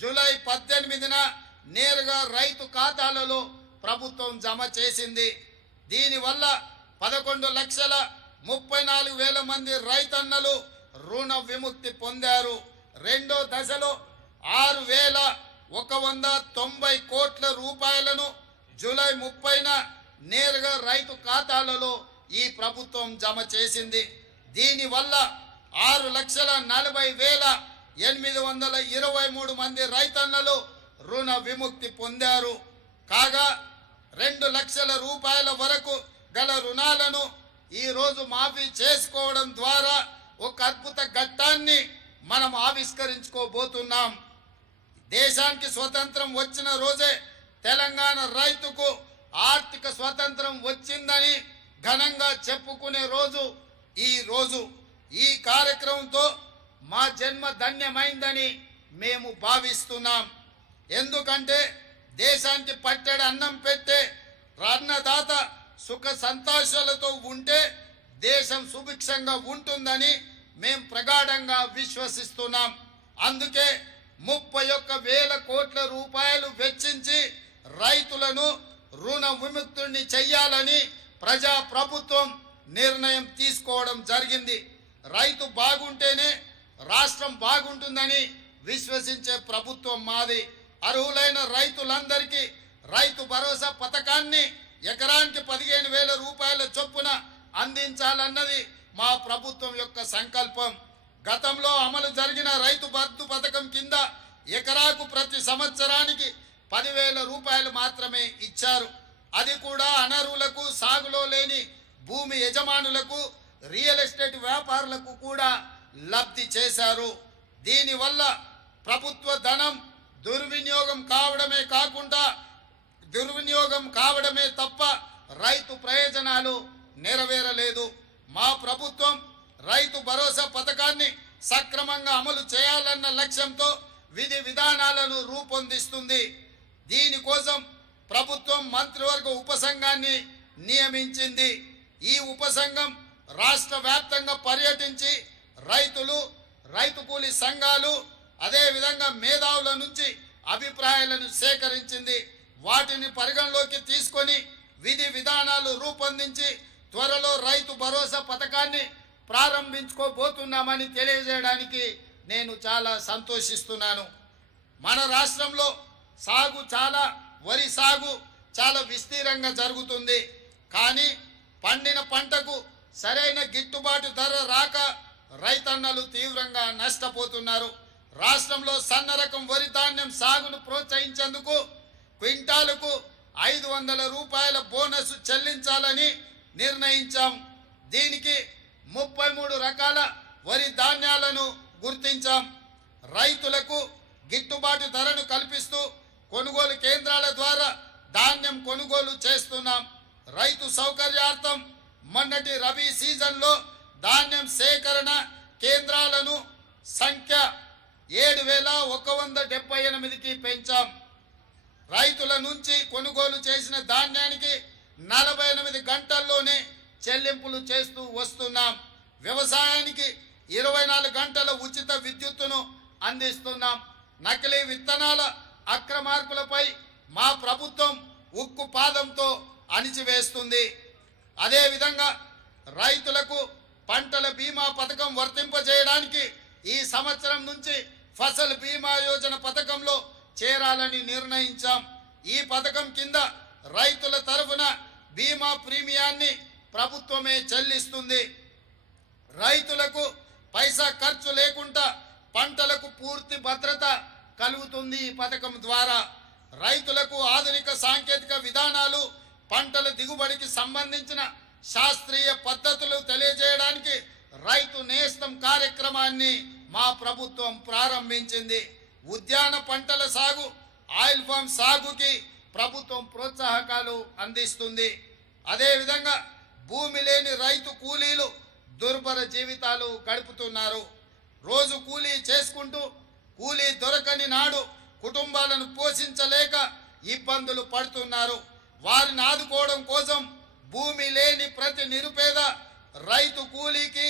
July 18న నేరుగా రైతు ఖాతాలలో ప్రభుత్వం జమ చేసింది. దీనివల్ల 11,34,000 మంది రైతన్నలు రుణ విముక్తి పొందారు. రెండో దశలో 6,190 కోట్ల రూపాయలను జూలై 30న నేరుగా రైతు ఖాతాలలో ఈ ప్రభుత్వం జమ చేసింది. దీనివల్ల 6,40,823 మంది రైతన్నలు రుణ విముక్తి పొందారు. కాగా 2 లక్షల రూపాయల వరకు గల రుణాలను ఈరోజు మాఫీ చేసుకోవడం ద్వారా ఒక అద్భుత ఘట్టాన్ని మనం ఆవిష్కరించుకోబోతున్నాం. దేశానికి స్వతంత్రం వచ్చిన రోజే తెలంగాణ రైతుకు ఆర్థిక స్వతంత్రం వచ్చిందని ఘనంగా చెప్పుకునే రోజు ఈ రోజు. ఈ కార్యక్రమంతో మా జన్మ ధన్యమైందని మేము భావిస్తున్నాం. ఎందుకంటే దేశానికి పట్టెడు అన్నం పెట్టే అన్నదాత సుఖ సంతోషాలతో ఉంటే దేశం సుభిక్షంగా ఉంటుందని మేము ప్రగాఢంగా విశ్వసిస్తున్నాం. అందుకే 31,000 కోట్ల రూపాయలు వెచ్చించి రైతులను రుణ విముక్తుల్ని చెయ్యాలని ప్రజా ప్రభుత్వం నిర్ణయం తీసుకోవడం జరిగింది. రైతు బాగుంటేనే రాష్ట్రం బాగుంటుందని విశ్వసించే ప్రభుత్వం మాది. అర్హులైన రైతులందరికీ రైతు భరోసా పథకాన్ని ఎకరానికి 15,000 రూపాయల చొప్పున అందించాలన్నది మా ప్రభుత్వం యొక్క సంకల్పం. గతంలో అమలు జరిగిన రైతు బంధు పథకం కింద ఎకరాకు ప్రతి సంవత్సరానికి 10,000 రూపాయలు మాత్రమే ఇచ్చారు. అది కూడా అనర్హులకు, సాగులో లేని భూమి యజమానులకు, రియల్ ఎస్టేట్ వ్యాపారులకు కూడా లబ్ధి చేశారు. దీనివల్ల ప్రభుత్వ ధనం దుర్వినియోగం కావడమే తప్ప రైతు ప్రయోజనాలు నెరవేరలేదు. మా ప్రభుత్వం రైతు భరోసా పథకాన్ని సక్రమంగా అమలు చేయాలన్న లక్ష్యంతో విధి విధానాలను రూపొందిస్తుంది. దీనికోసం ప్రభుత్వం మంత్రివర్గ ఉపసంఘాన్ని నియమించింది. ఈ ఉపసంఘం రాష్ట్ర వ్యాప్తంగా పర్యటించి రైతులు, రైతు కూలీ సంఘాలు, అదేవిధంగా మేధావుల నుంచి అభిప్రాయాలను సేకరించింది. వాటిని పరిగణలోకి తీసుకొని విధి విధానాలు రూపొందించి త్వరలో రైతు భరోసా పథకాన్ని ప్రారంభించుకోబోతున్నామని తెలియజేయడానికి నేను చాలా సంతోషిస్తున్నాను. మన రాష్ట్రంలో వరి సాగు చాలా విస్తీర్ణంగా జరుగుతుంది. కానీ పండిన పంటకు సరైన గిట్టుబాటు ధర రాక రైతన్నలు తీవ్రంగా నష్టపోతున్నారు. రాష్ట్రంలో సన్న రకం వరి ధాన్యం సాగును ప్రోత్సహించేందుకు క్వింటాలుకు 500 రూపాయల బోనస్ చెల్లించాలని నిర్ణయించాం. దీనికి 33 రకాల వరి ధాన్యాలను గుర్తించాం. రైతులకు గిట్టుబాటు ధరను కల్పిస్తూ కొనుగోలు కేంద్రాల ద్వారా ధాన్యం కొనుగోలు చేస్తున్నాం. రైతు సౌకర్యార్థం మొన్నటి రబీ సీజన్లో ధాన్యం సేకరణ కేంద్రాలను సంఖ్య 7,178కి పెంచాం. రైతుల నుంచి కొనుగోలు చేసిన ధాన్యానికి 48 గంటల్లోనే చెల్లింపులు చేస్తూ వస్తున్నాం. వ్యవసాయానికి 24 గంటల ఉచిత విద్యుత్తును అందిస్తున్నాం. నకిలీ విత్తనాల అక్రమార్కులపై మా ప్రభుత్వం ఉక్కు పాదంతో అణిచివేస్తుంది. అదేవిధంగా రైతులకు పంటల బీమా పథకం వర్తింపజేయడానికి ఈ సంవత్సరం నుంచి ఫసల్ బీమా యోజన పథకంలో చేరాలని నిర్ణయించాం. ఈ పథకం కింద రైతుల తరఫున బీమా ప్రీమియాన్ని ప్రభుత్వమే చెల్లిస్తుంది. రైతులకు పైసా ఖర్చు లేకుండా పంటలకు పూర్తి భద్రత కలుగుతుంది. ఈ పథకం ద్వారా రైతులకు ఆధునిక సాంకేతిక విధానాలు, పంటల దిగుబడికి సంబంధించిన శాస్త్రీయ పద్ధతులు తెలియజేయడానికి రైతు నేస్తం కార్యక్రమాన్ని మా ప్రభుత్వం ప్రారంభించింది. ఉద్యాన పంటల సాగు, ఆయిల్ ఫామ్ సాగుకి ప్రభుత్వం ప్రోత్సాహకాలు అందిస్తుంది. అదేవిధంగా భూమి లేని రైతు కూలీలు దుర్భర జీవితాలు గడుపుతున్నారు. రోజు కూలీ చేసుకుంటూ కూలీ దొరకని నాడు కుటుంబాలను పోషించలేక ఇబ్బందులు పడుతున్నారు. వారిని ఆదుకోవడం కోసం భూమి లేని ప్రతి నిరుపేద రైతు కూలీకి